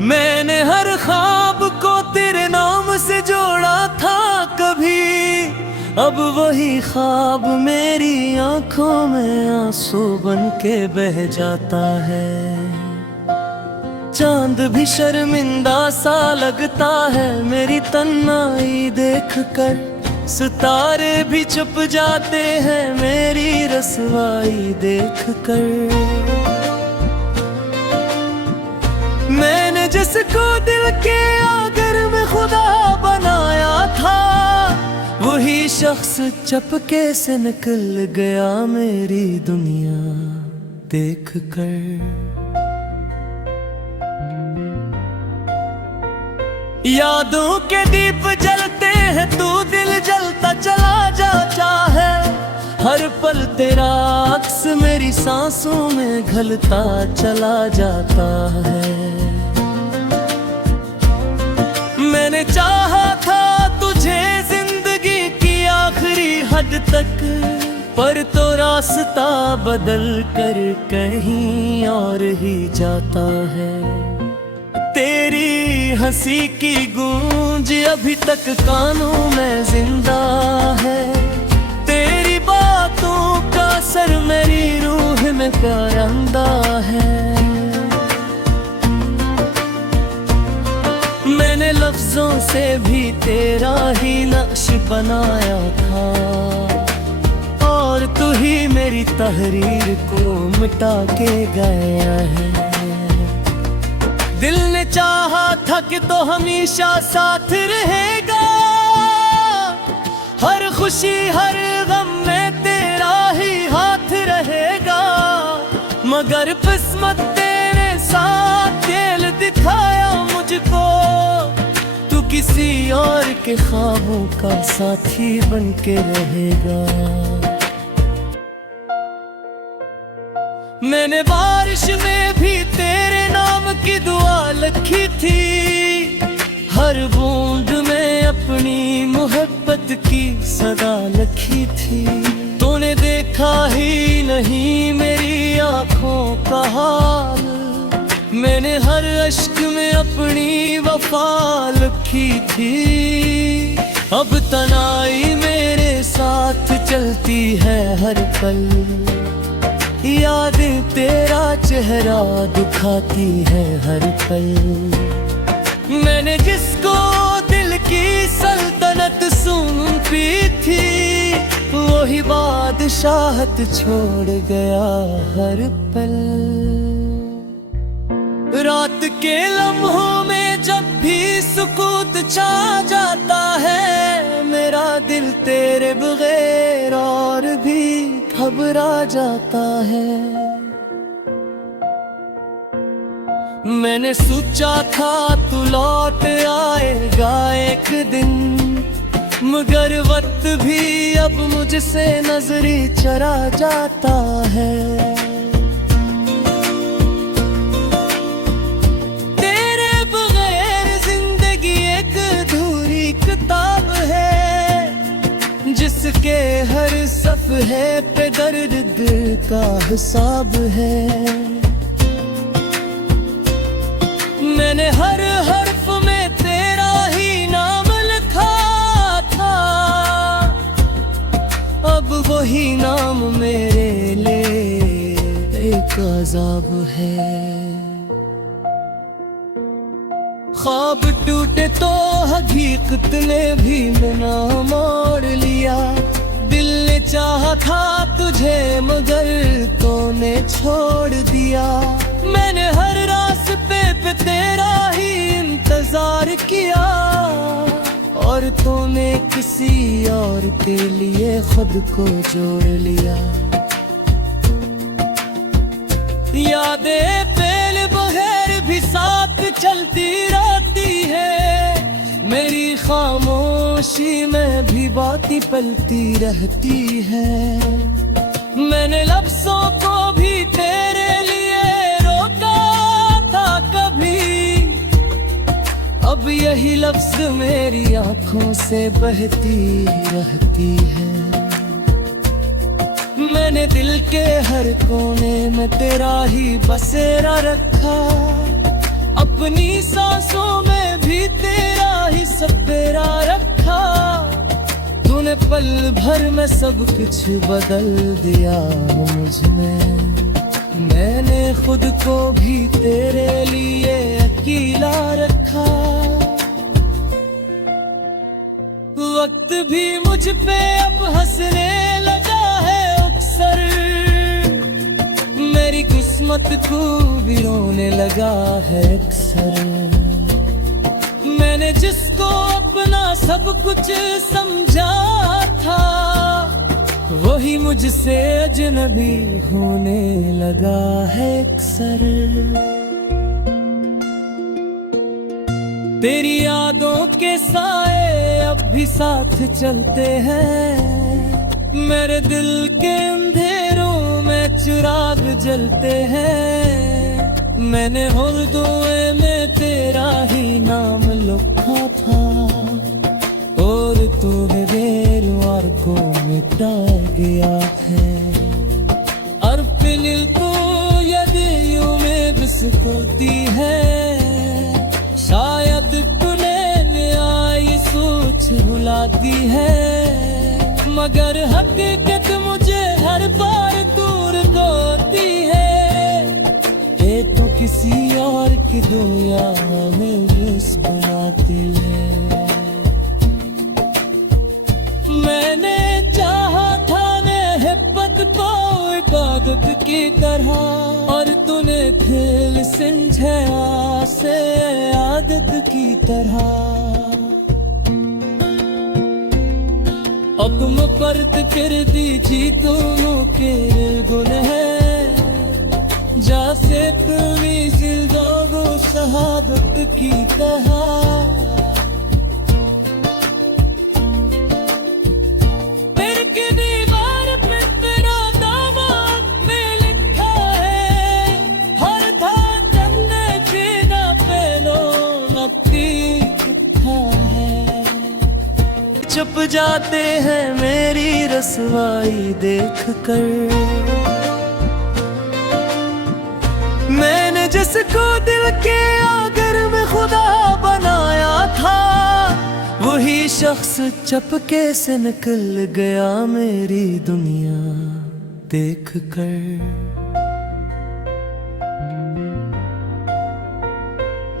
मैंने हर ख्वाब को तेरे नाम से जोड़ा था कभी, अब वही ख्वाब मेरी आंखों में आंसू बन के बह जाता है। चांद भी शर्मिंदा सा लगता है मेरी तन्हाई देखकर, सितारे भी छुप जाते हैं मेरी रसवाई देखकर। मैंने जिसको दिल के आगर में खुदा बनाया था, वही शख्स चपके से निकल गया मेरी दुनिया देखकर। यादों के दीप जलते हैं, तू दिल जलता चला जाता है। हर पल तेरा अक्स मेरी सांसों में घलता चला जाता है। मैंने चाहा था तुझे जिंदगी की आखिरी हद तक, पर तो रास्ता बदल कर कहीं और ही जाता है। तेरी हंसी की गूंज अभी तक कानों में जिंदा है, तेरी बातों का असर मेरी रूह में करंदा है। मैंने लफ्जों से भी तेरा ही नक्श बनाया था, और तू ही मेरी तहरीर को मिटा के गया है। दिल ने चाहा था कि तो हमेशा साथ रहेगा, हर खुशी हर गम में तेरा ही हाथ रहेगा। मगर किस्मत तेरे साथ खेल दिखाया मुझको, तू किसी और के ख्वाबों का साथी बन के रहेगा। मैंने बारिश में भी तेरे नाम की दुआ लिखी थी, हर बूंद में अपनी मोहब्बत की सदा लिखी थी। तूने देखा ही नहीं मेरी आंखों का हाल, मैंने हर अश्क में अपनी वफा लिखी थी। अब तन्हाई मेरे साथ चलती है हर पल, यादें तेरा चेहरा दिखाती है हर पल। मैंने जिसको दिल की सल्तनत सौंपी थी, वही बादशाहत छोड़ गया हर पल। रात के लम्हों में जब भी सुकूत छा जाता है, मेरा दिल तेरे बगैर और भी घबरा जाता है। मैंने सोचा था तू लौट आएगा एक दिन, मगर वक्त भी अब मुझसे नजरी चरा जाता है। तेरे बगैर जिंदगी एक अधूरी किताब है, जिसके हर सफ़हे पे दर्द दिल का हिसाब है। मैंने हर हर्फ में तेरा ही नाम लिखा था, अब वही नाम मेरे लिए एक अज़ाब है। ख्वाब टूटे तो हकीकत ने भी मिना मोड़ लिया, दिल ने चाहा था तुझे मगर तूने छोड़ दिया। मैंने हर रास्ते पे तेरा ही इंतजार किया, और तूने किसी और के लिए खुद को जोड़ लिया। यादें पहले बगैर भी साथ चलती रहती है, मेरी खामोशी में भी बातें पलती रहती है। मैंने लफ्जों को भी तेरे लिए रोका था कभी, अब यही लफ्ज मेरी आंखों से बहती रहती है। मैंने दिल के हर कोने में तेरा ही बसेरा रखा, अब अपनी सांसों में भी तेरा ही सपेरा रखा। तूने पल भर में सब कुछ बदल दिया मुझ में। मैंने खुद को भी तेरे लिए अकेला रखा। वक्त भी मुझ पे अब हंसने लगा है अक्सर। मेरी किस्मत को भी रोने लगा है अक्सर। मैंने जिसको अपना सब कुछ समझा था, वही मुझसे अजनबी होने लगा है अक्सर। तेरी यादों के साए अब भी साथ चलते हैं। मेरे दिल के अंधेरों में चिराग जलते हैं। मैंने उर्दूए में तेरा ही नाम लिखा था, और तू बेरुआर को मिटा गया है। अर्पिल को यदि यूं में बिस्कुती है, शायद तूने आई सोच भुलाती है। मगर हकीकत मुझे हर बार दूर होती है। ये तो किसी और की दुनिया में रिस बनाती है। मैंने चाहा था मोहब्बत को इबादत की तरह, और तूने खेल समझा से आदत की तरह। हुक्म परत कर दीजी दोनों के गुन है। जैसे पूरी जिंदगी शहादत की कहा। छुप जाते हैं मेरी रसवाई देख कर। मैंने जिसको दिल के आगर में खुदा बनाया था, वही शख्स चपके से निकल गया मेरी दुनिया देख कर।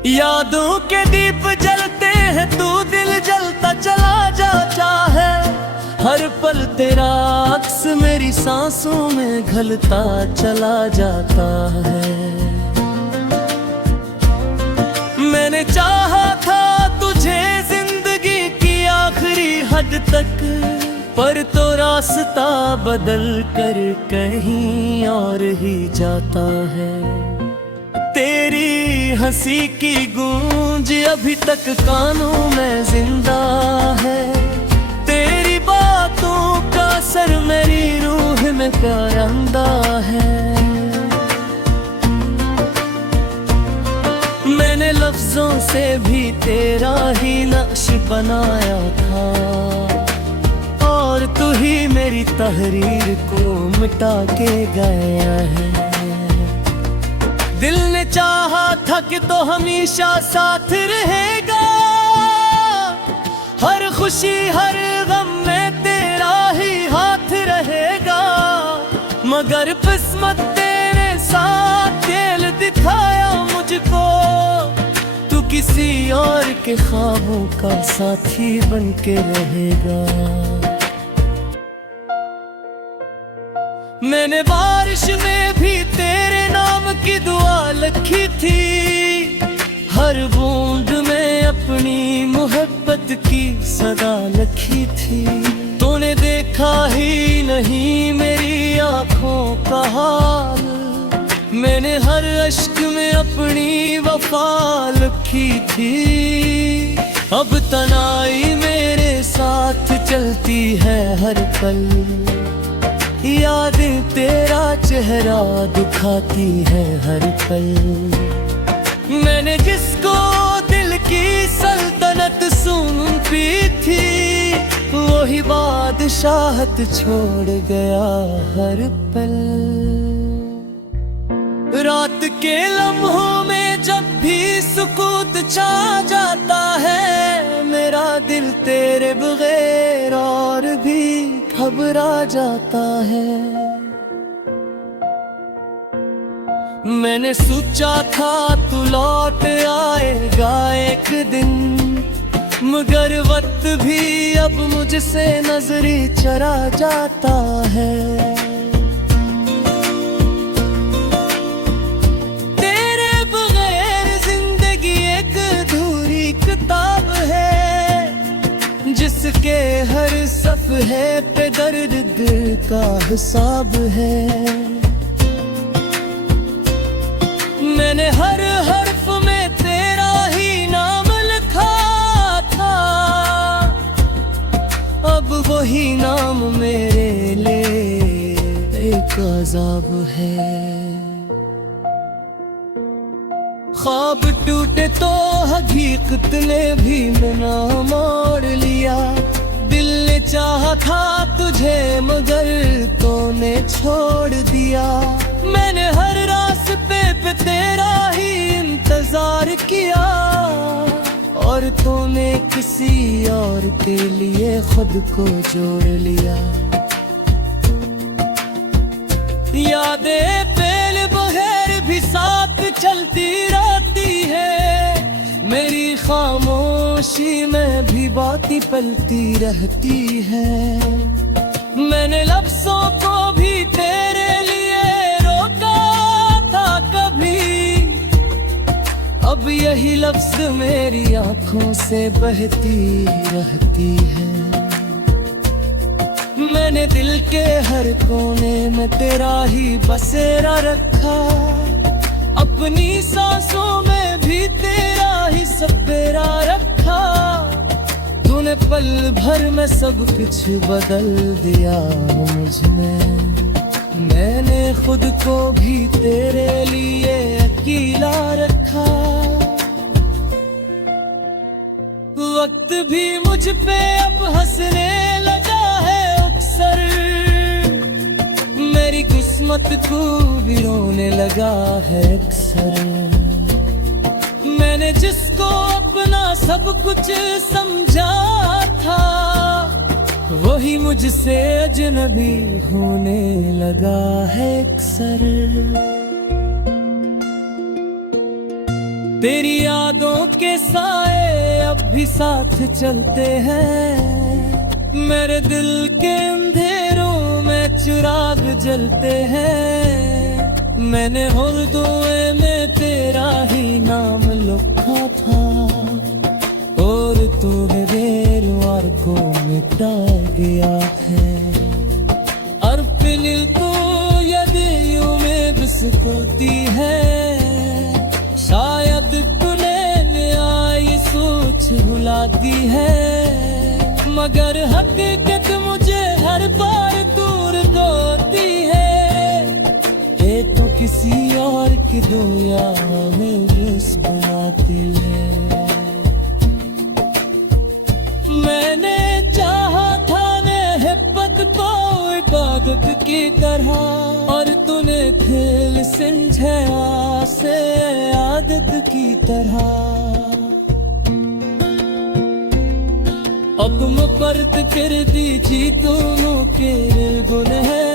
यादों के दीप जलते हैं, तू दिल जलता चला जाता है। हर पल तेरा अक्स मेरी सांसों में घलता चला जाता है। मैंने चाहा था तुझे जिंदगी की आखिरी हद तक, पर तो रास्ता बदल कर कहीं और ही जाता है। तेरी हंसी की गूंज अभी तक कानों में जिंदा है। तेरी बातों का असर मेरी रूह में करंदा है। मैंने लफ्जों से भी तेरा ही नक्श बनाया था, और तू ही मेरी तहरीर को मिटा के गया है। दिल ने चाहा था कि तो हमेशा साथ रहेगा। हर खुशी हर गम में तेरा ही हाथ रहेगा। मगर किस्मत तेरे साथ खेल दिखाया मुझको। तू किसी और के ख्वाबों का साथी बन के रहेगा। मैंने बारिश में भी तेरे नाम की दुआ लिखी थी। हर बूंद में अपनी मोहब्बत की सदा लिखी थी। तूने देखा ही नहीं मेरी आँखों का हाल। मैंने हर अश्क में अपनी वफा लिखी थी। अब तन्हाई मेरे साथ चलती है हर पल। यादें तेरा चेहरा दिखाती है हर पल। मैंने जिसको दिल की सल्तनत सौंपी थी, वही बादशाहत छोड़ गया हर पल। रात के लम्हों में जब भी सुकून घबरा जाता है। मैंने सोचा था तू लौट आएगा एक दिन, मगर वक्त भी अब मुझसे नजरी चरा जाता है। तेरे बगैर जिंदगी एक अधूरी किताब है, जिसके हर सफ़हे पे दर्द दिल का हिसाब है। मैंने हर हर्फ में तेरा ही नाम लिखा था, अब वही नाम मेरे लिए एक अज़ाब है। ख्वाब टूटे तो हकीकत ने भी मिना मोड़ लिया। दिल ने चाहा था तुझे मगर तूने छोड़ दिया। मैंने हर रास्ते पे तेरा ही इंतजार किया, और तूने किसी और के लिए खुद को जोड़ लिया। यादें पहले बगैर भी साथ चलती रहती है, मेरी खामोशी में भी बातें पलती रहती है। मैंने लफ्ज़ों को भी तेरे लिए रोका था कभी, अब यही लफ्ज़ मेरी आँखों से बहती रहती है। मैंने दिल के हर कोने में तेरा ही बसेरा रखा, अपनी सांसों में भी तेरा ही सपेरा रखा। तूने पल भर में सब कुछ बदल दिया मुझ में, मैंने खुद को भी तेरे लिए अकेला रखा। वक्त भी मुझ पे अब हंसने लगा है अक्सर, मेरी किस्मत को भी रोने लगा है अक्सर। मैंने जिसको अपना सब कुछ समझा था, वही मुझसे अजनबी होने लगा है अक्सर। तेरी यादों के साए अब भी साथ चलते हैं, मेरे दिल के अंधेरों में चिराग जलते हैं। मैंने उर्दू में तेरा ही नाम लिखा था, और तू बेरुआर को मिटा गया है। अर्पिल को यदि यूं में बिस्कुती है, शायद तूने आई सोच भुलाती है। मगर हकीकत मुझे हर बार दूर होती है, ये तो किसी और की दुनिया में रिस बनाती है। मैंने चाहा था मोहब्बत को इबादत की तरह, और तूने खेल समझा से आदत की तरह। हुक्म परत कर दीजी दोनों के गुन है,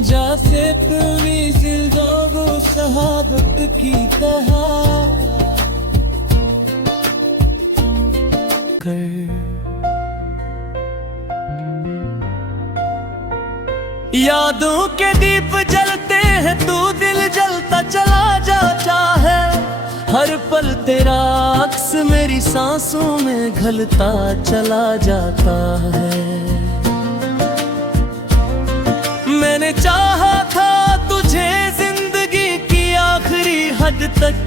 जैसे कभी जिल्दो शहादत की कहा यादों के दीप जलते हैं, तू दिल जलता चला जाता है। हर पल तेरा अक्स मेरी सांसों में घलता चला जाता है। मैंने चाहा था तुझे जिंदगी की आखिरी हद तक,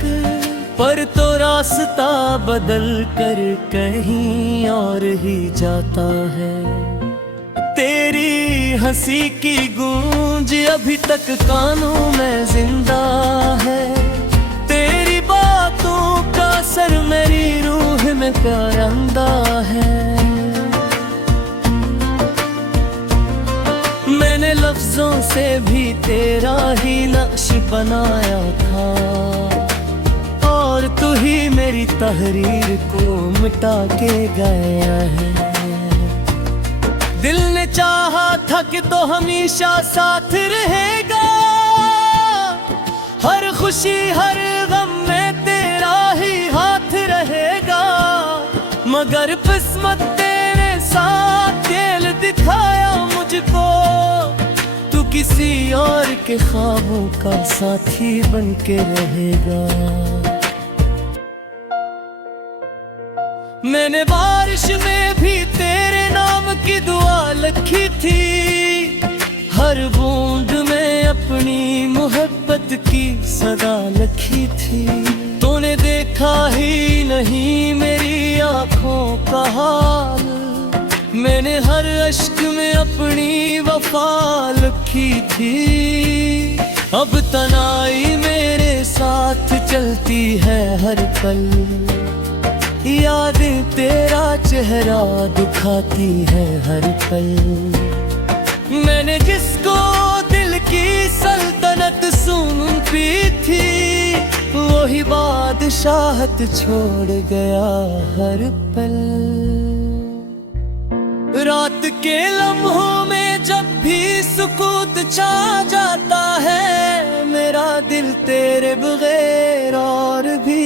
पर तो रास्ता बदल कर कहीं और ही जाता है। तेरी हंसी की गूंज अभी तक कानों में जिंदा है, तेरी बातों का असर मेरी रूह में प्यारंदा है। मैंने लफ्जों से भी तेरा ही नक्श बनाया था, और तू ही मेरी तहरीर को मिटा के गया है। दिल ने चाहा था कि तो हमेशा साथ रहेगा, हर खुशी हर गम में तेरा ही हाथ रहेगा। मगर किस्मत तेरे साथ खेल दिखाया मुझको, तू किसी और के ख्वाबों का साथी बन के रहेगा। मैंने बारिश में भी तेरे नाम की दुआ लिखी थी, हर बूंद में अपनी मोहब्बत की सदा लिखी थी। तूने देखा ही नहीं मेरी आंखों का हाल, मैंने हर अश्क में अपनी वफा लिखी थी। अब तन्हाई मेरे साथ चलती है हर पल, यादें तेरा चेहरा दिखाती है हर पल। मैंने जिसको दिल की सल्तनत सौंपी थी, वही बादशाहत छोड़ गया हर पल। रात के लम्हों में जब भी सुकूत छा जाता है, मेरा दिल तेरे बगैर और भी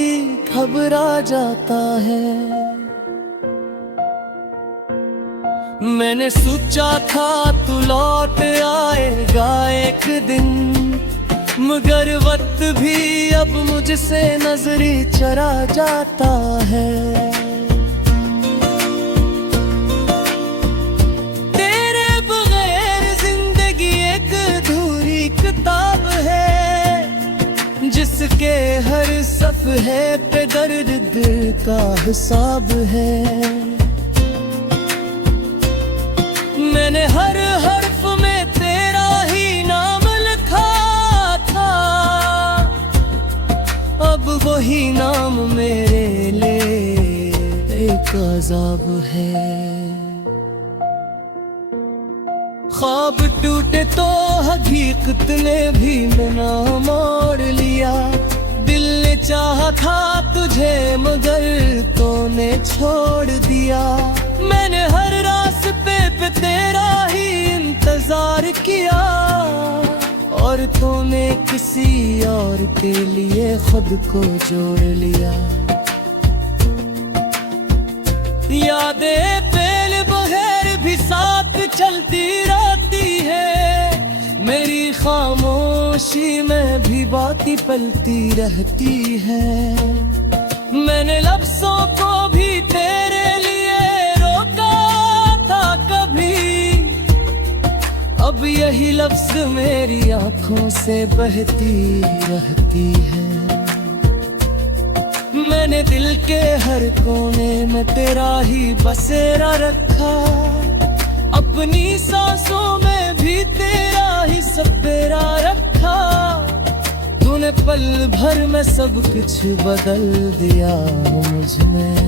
घबरा जाता है। मैंने सोचा था तू लौट आएगा एक दिन, मगर वक्त भी अब मुझसे नजरी चरा जाता है। तेरे बगैर जिंदगी एक अधूरी किताब है, जिसके हर सफ़हे पे दर्द दिल का हिसाब है। मैंने हर हर्फ में तेरा ही नाम लिखा था, अब वही नाम मेरे लिए एक अज़ाब है। ख्वाब टूटे तो हकीकत ने भी मना मोड़ लिया, दिल ने चाहा था तुझे मगर तूने छोड़ दिया। मैंने हर रास्ते पे तेरा ही इंतजार किया, और तूने किसी और के लिए खुद को जोड़ लिया। यादें पहले बगैर भी साथ चलती रहती है, मेरी खामोशी में भी बातें पलती रहती है। मैंने लफ्ज़ों को भी तेरे लिए रोका था कभी, अब यही लफ्ज़ मेरी आंखों से बहती रहती है। मैंने दिल के हर कोने में तेरा ही बसेरा रखा, अपनी सांसों में भी तेरा ही सपेरा रखा। तूने पल भर में सब कुछ बदल दिया मुझ में,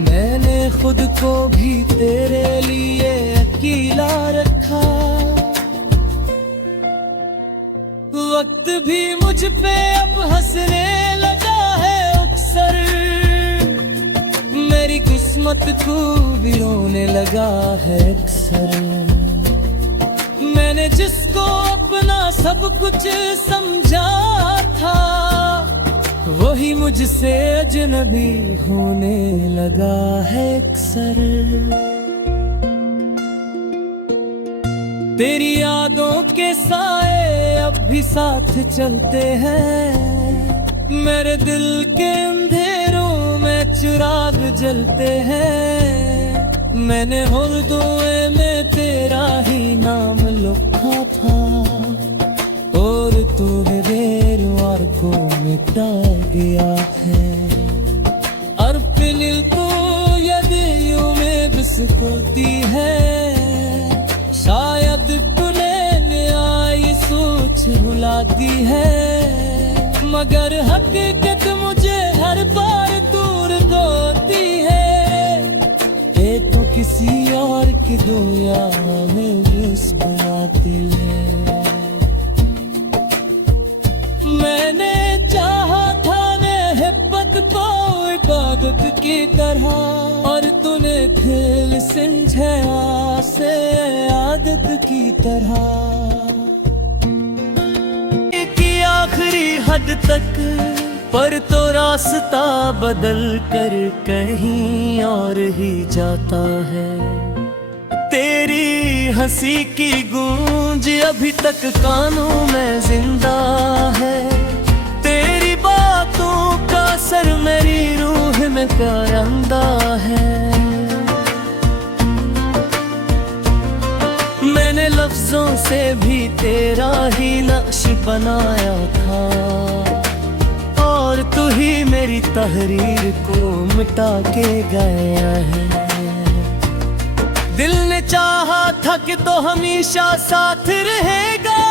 मैंने खुद को भी तेरे लिए अकेला रखा। वक्त भी मुझ पे अब हंसने लगा है अक्सर, मेरी किस्मत को भी रोने लगा है अक्सर। मैंने जिसको अपना सब कुछ समझा था, वही मुझसे अजनबी होने लगा है अक्सर। तेरी यादों के साए अब भी साथ चलते हैं, मेरे दिल के अंधेरों में चिराग जलते हैं। मैंने हुर्दुए में तेरा ही नाम लिखा था, और तू बेरवार को मिटा गया है। अर्पिल को यदियों में बिस्कुती है, शायद तूने आई सोच भुलाती है, मगर हकीकत मुझे हर बार दूर होती है। ये तो किसी और की दुनिया में रूस बनाती है। मैंने चाहा था मोहब्बत को इबादत की तरह, और तूने खेल समझे से आदत की तरह की आखिरी हद तक, पर तो रास्ता बदल कर कहीं और ही जाता है। तेरी हंसी की गूंज अभी तक कानों में जिंदा है, तेरी बातों का असर मेरी रूह में प्यारंदा है। मैंने लफ्जों से भी तेरा ही नक्श बनाया था, और तू ही मेरी तहरीर को मिटा के गया है। दिल ने चाहा था कि तो हमेशा साथ रहेगा,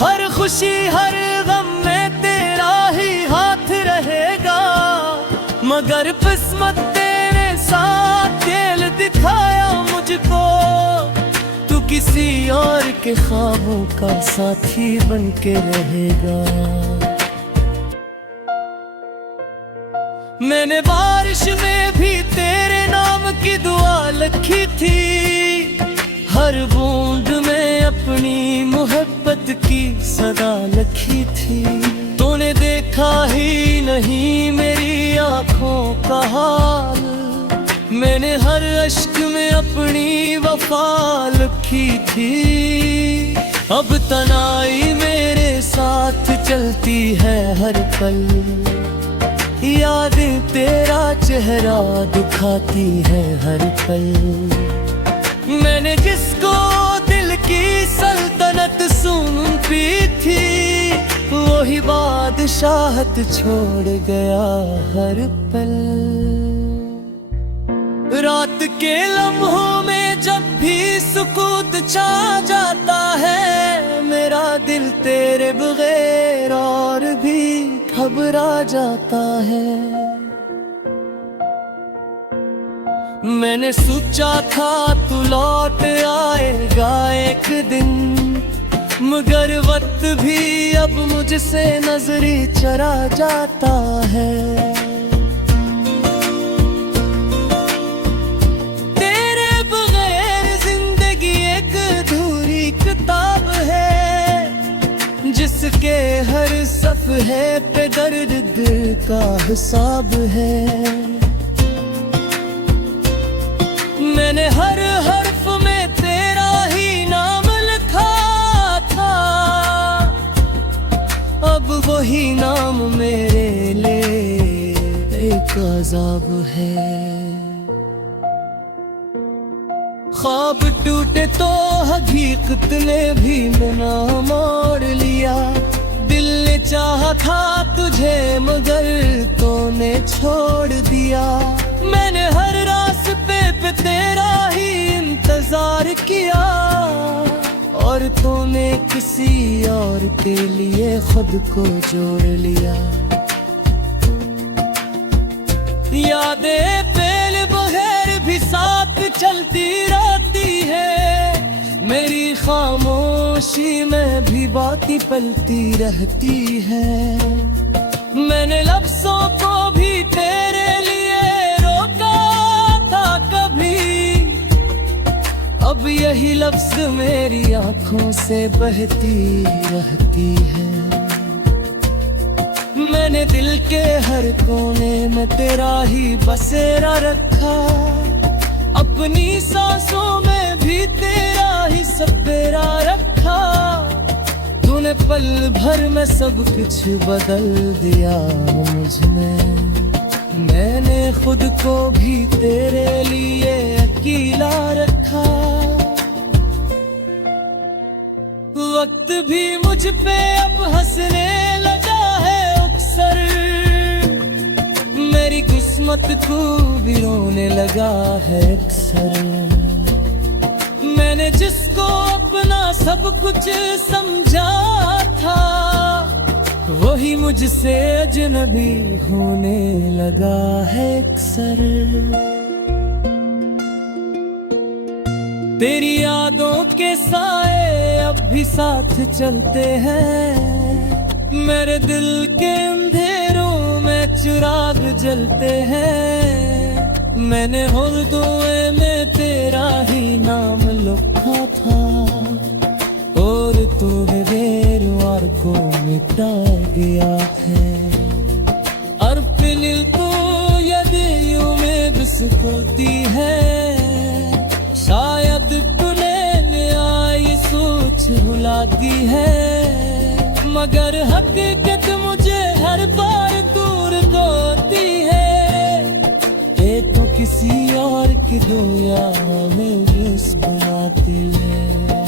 हर खुशी हर गम में तेरा ही हाथ रहेगा। मगर किस्मत तेरे साथ खेल दिखाया मुझको, तू किसी और के ख्वाबों का साथी बन के रहेगा। मैंने बारिश में भी तेरे नाम की दुआ लिखी थी, हर बूंद में अपनी मोहब्बत की सदा लिखी थी। तूने देखा ही नहीं मेरी आँखों का हाल, मैंने हर अश्क में अपनी वफा लिखी थी। अब तन्हाई मेरे साथ चलती है हर पल, यादें तेरा चेहरा दिखाती है हर पल। मैंने जिसको दिल की सल्तनत सौंपी थी, वही बादशाहत छोड़ गया हर पल। रात के लम्हों में जब भी सुकूत छा जाता है, मेरा दिल तेरे बगैर और भी घबरा जाता है। मैंने सोचा था तू लौट आएगा एक दिन, मगर वक्त भी अब मुझसे नजरी चरा जाता है। तेरे बगैर जिंदगी एक अधूरी किताब है, जिसके हर सफ़हे पे दर्द दिल का हिसाब है। मैंने हर हर्फ में तेरा ही नाम लिखा था, अब वही नाम मेरे लिए एक अज़ाब है। ख्वाब टूटे तो हकीकत ने भी मना मोड़ लिया, दिल ने चाहा था तुझे मगर तूने छोड़ दिया। मैंने हर रास्ते पे तेरा ही इंतजार किया, और तूने किसी और के लिए खुद को जोड़ लिया। यादें पहले बगैर भी साथ चलती रहती है, मेरी खामोशी में भी बातें पलती रहती है। मैंने लफ्जों को भी तेरे लिए रोका था कभी, अब यही लफ्ज मेरी आंखों से बहती रहती है। मैंने दिल के हर कोने में तेरा ही बसेरा रखा, अपनी सांसों में भी तेरा ही सपेरा रखा। तूने पल भर में सब कुछ बदल दिया मुझ में, मैंने खुद को भी तेरे लिए अकेला रखा। वक्त भी मुझ पे अब हंसने लगा है अक्सर, मेरी किस्मत को भी रोने लगा है अक्सर। मैंने जिसको अपना सब कुछ समझा था, वही मुझसे अजनबी होने लगा है अक्सर। तेरी यादों के साए अब भी साथ चलते हैं, मेरे दिल के अंधेरों में चिराग जलते हैं। मैंने हुर्दुए में तेरा ही नाम लिखा था, और तू बेरुआर को मिटा गया है। अर्पिनिल तू यदियों में बिस्कुती है, शायद तूने आई सोच भुलाती है, मगर हकीकत मुझे हर बार दूर होती है। ये तो किसी और की दुनिया में बस बनाती है।